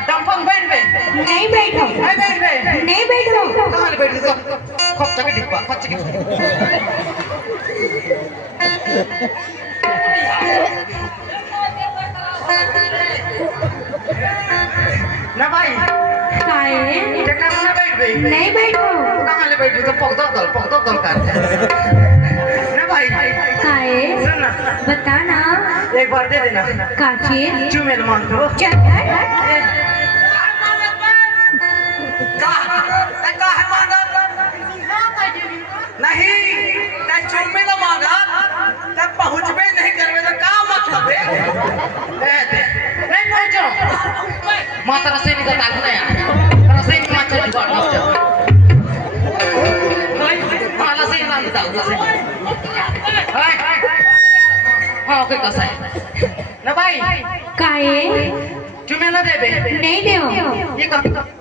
डंपंग बैठ बे नहीं बैठो नहीं बैठो कहाँ बैठ तो खप चके डिब्बा खप चके ना भाई काहे ट्रैक्टर में बैठ बे नहीं बैठो कहाँ ले बैठ तो पकड़ दल कर ना भाई काहे सुन ना बता ना एक बार दे देना काची चुमेल मांग दो नहीं चुम्बे ना मांगा तब पहुँचबे नहीं करवे तो का मतलब है नहीं पहुँचो माता रसे नहीं करता है यार रसे नहीं माता जुगाड़ मत जाओ हाँ रसे नहीं लाने जाओ हाँ कोई कैसा है ना भाई काहे चुम्बे ना दे बे नहीं दो ये